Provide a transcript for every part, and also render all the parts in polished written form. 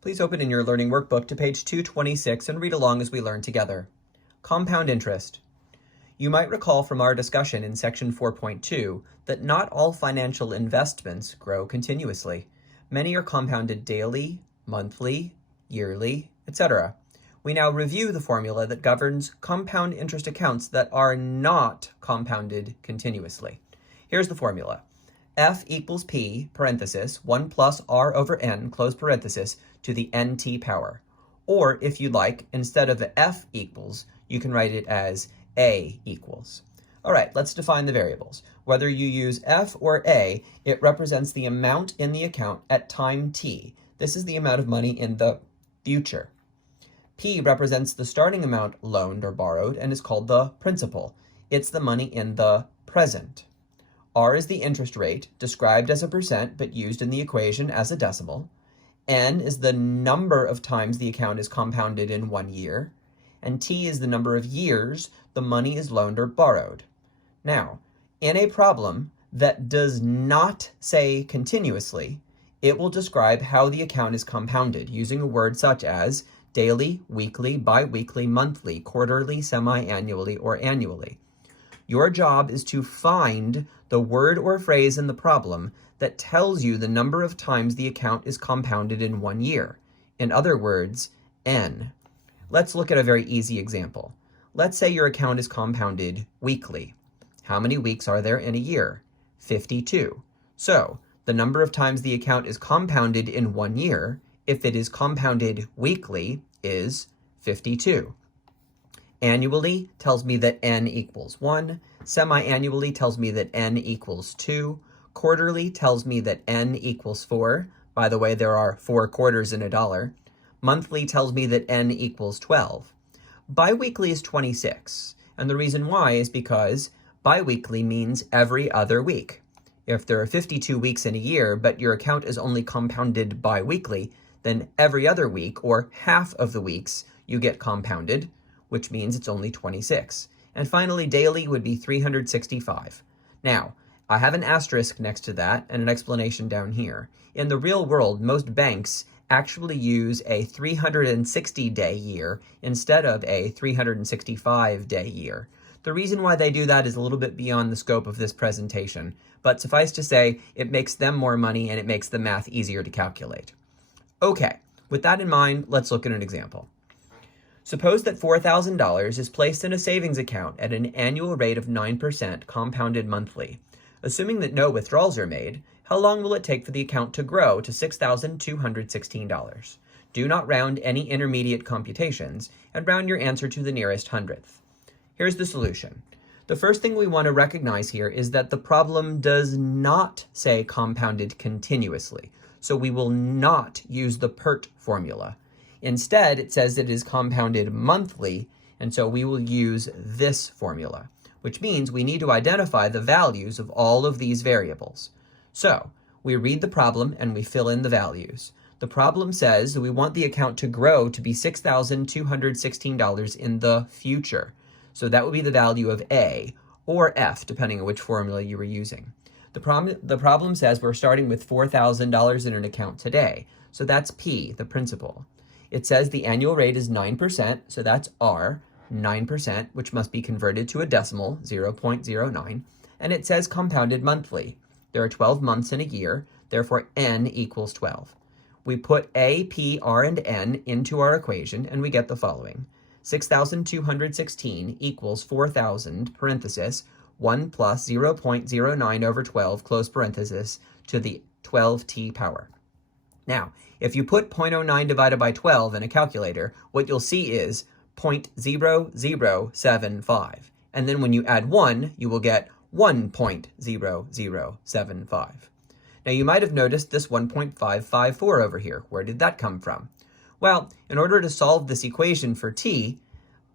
Please open in your learning workbook to page 226 and read along as we learn together. Compound interest. You might recall from our discussion in section 4.2 that not all financial investments grow continuously. Many are compounded daily, monthly, yearly, etc. We now review the formula that governs compound interest accounts that are not compounded continuously. Here's the formula. F equals P, parenthesis, 1 plus R over N, close parenthesis, to the NT power. Or, if you like, instead of F equals, you can write it as A equals. All right, let's define the variables. Whether you use F or A, it represents the amount in the account at time T. This is the amount of money in the future. P represents the starting amount loaned or borrowed and is called the principal. It's the money in the present. R is the interest rate, described as a percent but used in the equation as a decimal. N is the number of times the account is compounded in 1 year. And T is the number of years the money is loaned or borrowed. Now, in a problem that does not say continuously, it will describe how the account is compounded using a word such as daily, weekly, bi-weekly, monthly, quarterly, semi-annually, or annually. Your job is to find the word or phrase in the problem that tells you the number of times the account is compounded in 1 year. In other words, N. Let's look at a very easy example. Let's say your account is compounded weekly. How many weeks are there in a year? 52. So, the number of times the account is compounded in 1 year, if it is compounded weekly, is 52. Annually tells me that N equals 1. Semi-annually tells me that N equals 2. Quarterly tells me that N equals 4. By the way, there are 4 quarters in a dollar. Monthly tells me that N equals 12. Biweekly is 26. And the reason why is because biweekly means every other week. If there are 52 weeks in a year, but your account is only compounded biweekly, then every other week, or half of the weeks, you get compounded, which means it's only 26. And finally, daily would be 365. Now, I have an asterisk next to that and an explanation down here. In the real world, most banks actually use a 360-day year instead of a 365-day year. The reason why they do that is a little bit beyond the scope of this presentation, but suffice to say, it makes them more money and it makes the math easier to calculate. Okay, with that in mind, let's look at an example. Suppose that $4,000 is placed in a savings account at an annual rate of 9% compounded monthly. Assuming that no withdrawals are made, how long will it take for the account to grow to $6,216? Do not round any intermediate computations and round your answer to the nearest hundredth. Here's the solution. The first thing we want to recognize here is that the problem does not say compounded continuously, so we will not use the PERT formula. Instead, it says it is compounded monthly, and so we will use this formula, which means we need to identify the values of all of these variables. So, we read the problem and we fill in the values. The problem says we want the account to grow to be $6,216 in the future. So that would be the value of A, or F, depending on which formula you were using. The problem says we're starting with $4,000 in an account today, so that's P, the principal. It says the annual rate is 9%, so that's R, 9%, which must be converted to a decimal, 0.09, and it says compounded monthly. There are 12 months in a year, therefore N equals 12. We put A, P, R, and N into our equation, and we get the following. 6,216 equals 4,000, parenthesis, 1 plus 0.09 over 12, close parenthesis, to the 12t power. Now, if you put 0.09 divided by 12 in a calculator, what you'll see is 0.0075. And then when you add 1, you will get 1.0075. Now, you might have noticed this 1.554 over here. Where did that come from? Well, in order to solve this equation for t,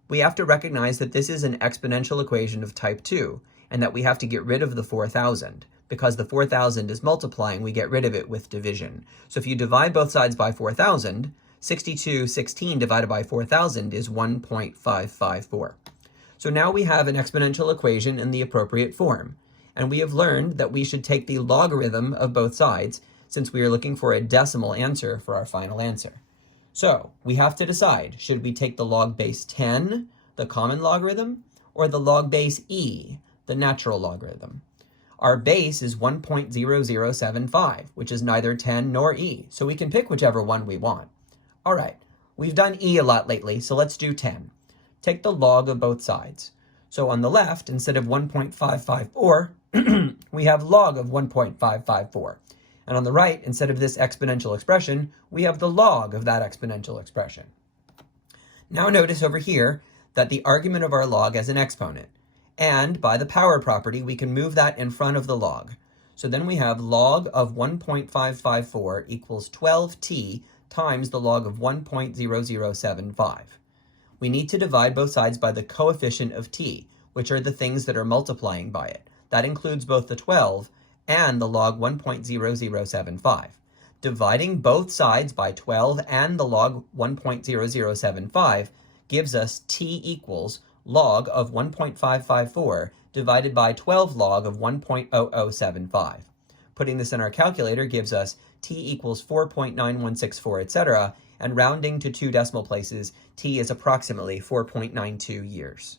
we have to recognize that this is an exponential equation of type 2, and that we have to get rid of the 4,000. Because the 4,000 is multiplying, we get rid of it with division. So if you divide both sides by 4,000, 6216 divided by 4,000 is 1.554. So now we have an exponential equation in the appropriate form. And we have learned that we should take the logarithm of both sides, since we are looking for a decimal answer for our final answer. So we have to decide, should we take the log base 10, the common logarithm, or the log base e, the natural logarithm? Our base is 1.0075, which is neither 10 nor e, so we can pick whichever one we want. All right, we've done e a lot lately, so let's do 10. Take the log of both sides. So on the left, instead of 1.554, we have log of 1.554. And on the right, instead of this exponential expression, we have the log of that exponential expression. Now notice over here that the argument of our log has an exponent. And by the power property, we can move that in front of the log. So then we have log of 1.554 equals 12t times the log of 1.0075. We need to divide both sides by the coefficient of t, which are the things that are multiplying by it. That includes both the 12 and the log 1.0075. Dividing both sides by 12 and the log 1.0075 gives us t equals log of 1.554 divided by 12 log of 1.0075. Putting this in our calculator gives us t equals 4.9164, etc., and rounding to 2 decimal places, t is approximately 4.92 years.